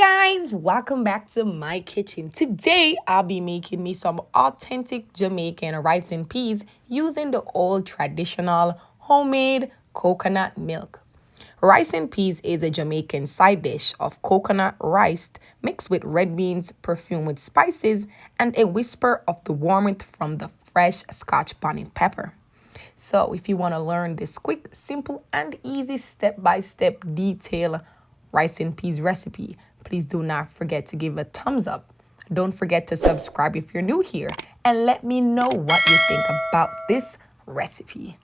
Guys, welcome back to my kitchen. Today I'll be making me some authentic Jamaican rice and peas using the old traditional homemade coconut milk. Rice and peas is a Jamaican side dish of coconut rice mixed with red beans, perfumed with spices, and a whisper of the warmth from the fresh Scotch bonnet pepper. So, if you want to learn this quick, simple, and easy step-by-step detail rice and peas recipe, please do not forget to give a thumbs up. Don't forget to subscribe if you're new here, and let me know what you think about this recipe.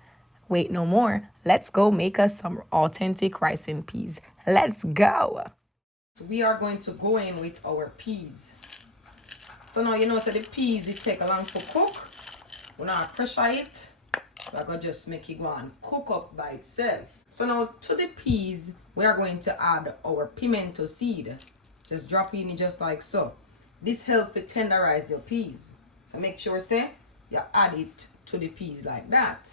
Wait no more. Let's go make us some authentic rice and peas. Let's go. So we are going to go in with our peas. So now you know so the peas it take a long to cook. We're not pressure it. We're going to just make it go and cook up by itself. So now to the peas, we are going to add our pimento seed. Just drop it in just like so. This helps to tenderize your peas. So make sure, say, you add it to the peas like that.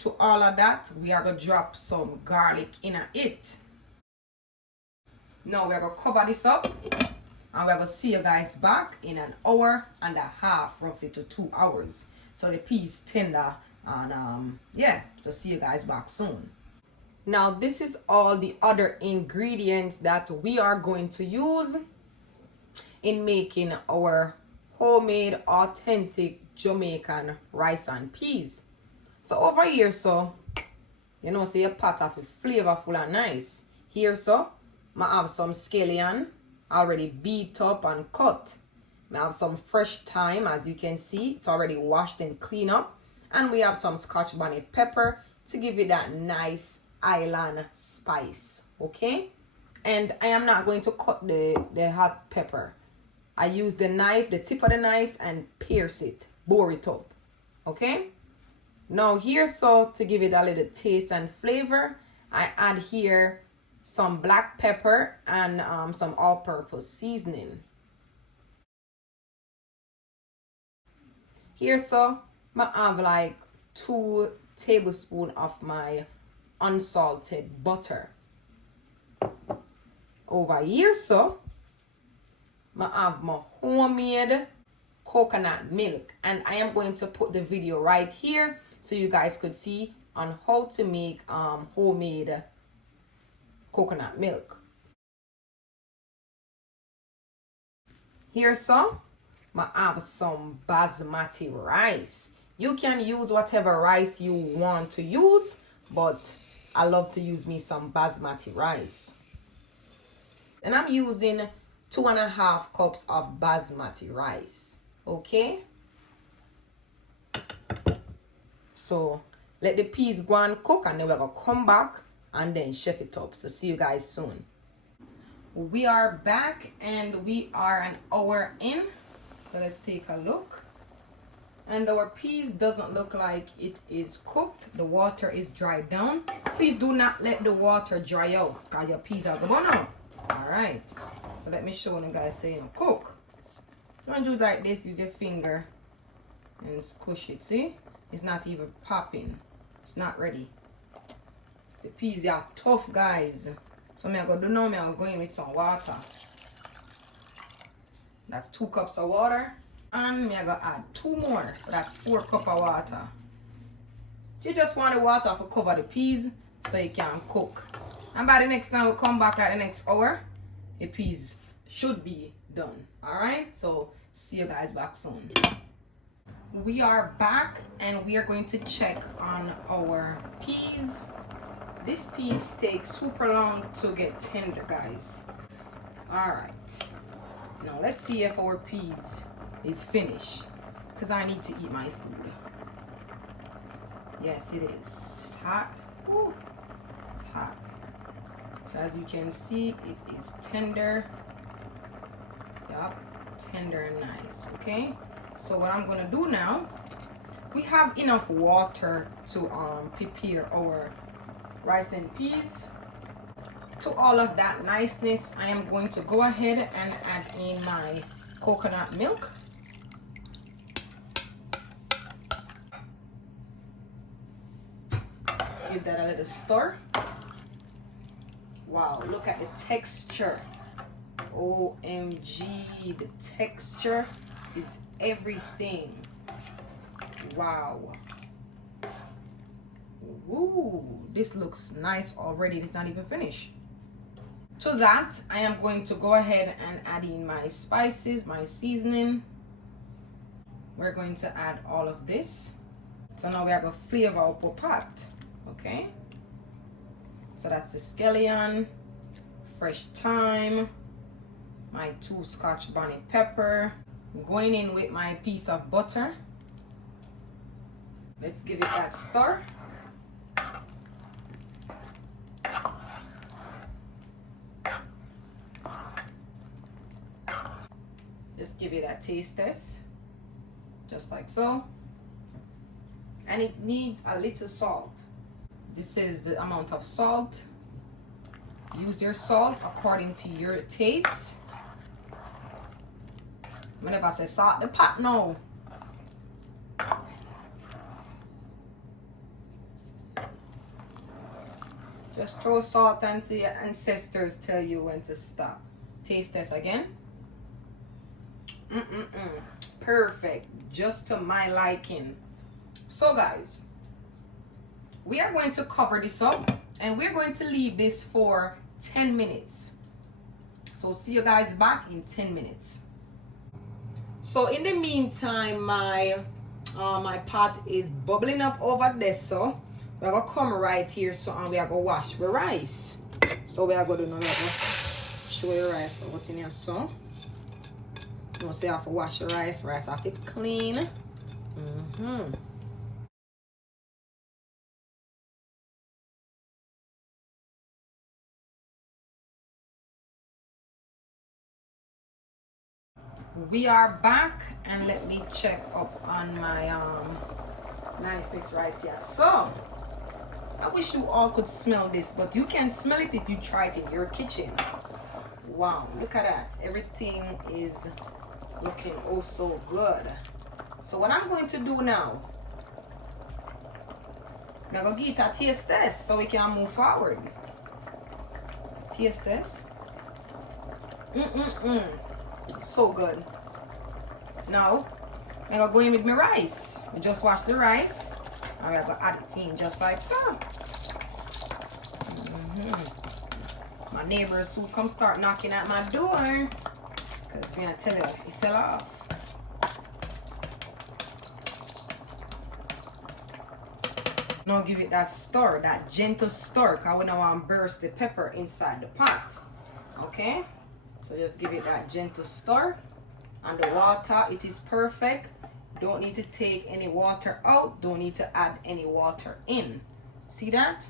To all of that, we are going to drop some garlic in it. Now we're going to cover this up. And we're going to see you guys back in an hour and a half, roughly to 2 hours. So the peas tender. And yeah, so see you guys back soon. Now this is all the other ingredients that we are going to use in making our homemade authentic Jamaican rice and peas. So over here, so you know, see a pot of flavorful and nice. Here, so I have some scallion already beat up and cut. I have some fresh thyme, as you can see, it's already washed and cleaned up. And we have some Scotch bonnet pepper to give it that nice island spice. Okay? And I am not going to cut the hot pepper. I use the knife, the tip of the knife, and pierce it, bore it up. Okay? Now here, so to give it a little taste and flavor, I add here some black pepper and some all-purpose seasoning. Here, so I have like 2 tablespoons of my unsalted butter. Over here, so I have my homemade coconut milk, and I am going to put the video right here so you guys could see on how to make homemade coconut milk. Here, so I have some basmati rice. You can use whatever rice you want to use, but I love to use me some basmati rice. And I'm using 2.5 cups of basmati rice. Okay? So let the peas go and cook, and then we're going to come back and then chef it up. So see you guys soon. We are back and we are an hour in. So let's take a look. And our peas doesn't look like it is cooked. The water is dried down. Please do not let the water dry out because your peas are going out. Alright. So let me show you guys say cook. So when you do like this, use your finger and squish it. See? It's not even popping. It's not ready. The peas are tough, guys. So I'm going to do now, I'm going with some water. That's 2 cups of water. And I'm going to add 2 more. So that's 4 cups of water. You just want the water to cover the peas so you can cook. And by the next time we come back, like the next hour, the peas should be done. Alright? So see you guys back soon. We are back and we are going to check on our peas. This piece takes super long to get tender, guys. Alright. Now let's see if our peas is finished, because I need to eat my food. Yes, it is. It's hot. Ooh, it's hot. So as you can see, it is tender. Yup, tender and nice. Okay. So what I'm gonna do now, we have enough water to prepare our rice and peas. To all of that niceness, I am going to go ahead and add in my coconut milk. Give that a little stir. Wow, look at the texture. OMG, the texture is everything. Wow. Woo, this looks nice already. It's not even finished. To that, I am going to go ahead and add in my spices, my seasoning. We're going to add all of this. So now we are going to flavor up our pot. Okay. So that's the scallion, fresh thyme, my 2 Scotch bonnet pepper. I'm going in with my piece of butter. Let's give it that stir. Just give it a taste test, just like so. And it needs a little salt. This is the amount of salt. Use your salt according to your taste. Whenever I say salt the pot now. Just throw salt until your ancestors tell you when to stop. Taste test again. Perfect, just to my liking. So guys, we are going to cover this up and we're going to leave this for 10 minutes. So see you guys back in 10 minutes. So in the meantime, my pot is bubbling up over there, so we're gonna come right here, so and we are gonna wash the rice. So we are gonna do now, show you rice out in here, so you say I have to wash the rice have it clean. We are back, and let me check up on my niceness right here. So I wish you all could smell this, but you can smell it if you try it in your kitchen. Wow, look at that. Everything is looking oh so good. So what I'm going to do now, I'm going to give it a taste test so we can move forward. Taste test. So good. Now I'm going to go in with my rice. I just wash the rice and we're going to add it in just like so. My neighbors who come start knocking at my door, because I tell you, he sell off. Now give it that stir, that gentle stir, because we don't want to burst the pepper inside the pot. Okay? So just give it that gentle stir. And the water, it is perfect. Don't need to take any water out. Don't need to add any water in. See that?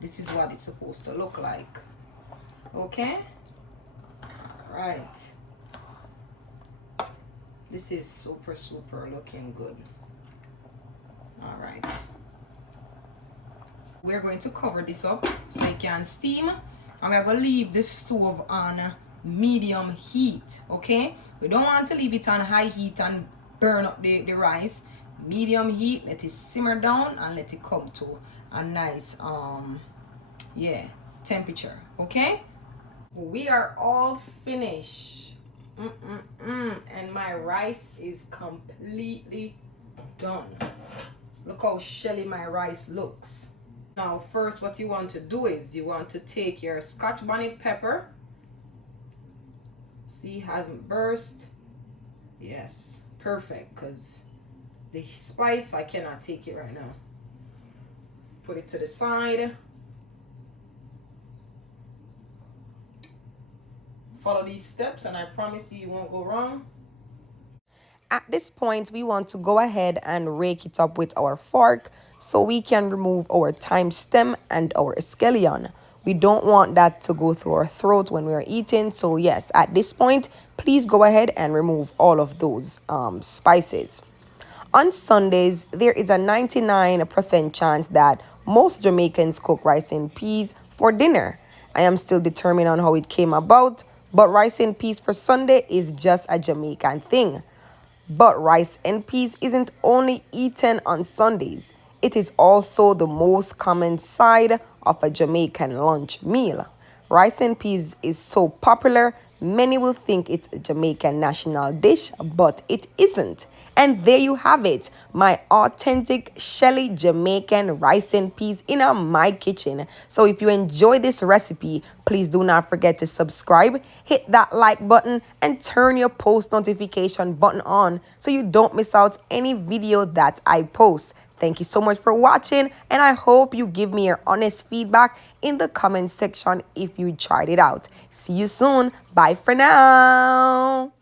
This is what it's supposed to look like. Okay? Right. This is super looking good. All right. We're going to cover this up so it can steam. And we're going to leave the stove on medium heat. Okay? We don't want to leave it on high heat and burn up the rice. Medium heat, let it simmer down and let it come to a nice temperature. Okay? We are all finished. And my rice is completely done. Look how shelly my rice looks. Now first what you want to do is you want to take your Scotch bonnet pepper. See, hasn't burst. Yes, perfect, because the spice, I cannot take it right now. Put it to the side. Follow these steps and I promise you won't go wrong. At this point, we want to go ahead and rake it up with our fork so we can remove our thyme stem and our scallion. We don't want that to go through our throat when we are eating. So yes, at this point, please go ahead and remove all of those spices. On Sundays, there is a 99% chance that most Jamaicans cook rice and peas for dinner. I am still determined on how it came about, but rice and peas for Sunday is just a Jamaican thing. But rice and peas isn't only eaten on Sundays. It is also the most common side of a Jamaican lunch meal. Rice and peas is so popular Many will think it's a Jamaican national dish, but it isn't. And there you have it, my authentic Shelly Jamaican rice and peas in my kitchen. So if you enjoy this recipe, please do not forget to subscribe, hit that like button, and turn your post notification button on so you don't miss out any video that I post. Thank you so much for watching, and I hope you give me your honest feedback in the comment section if you tried it out. See you soon. Bye for now.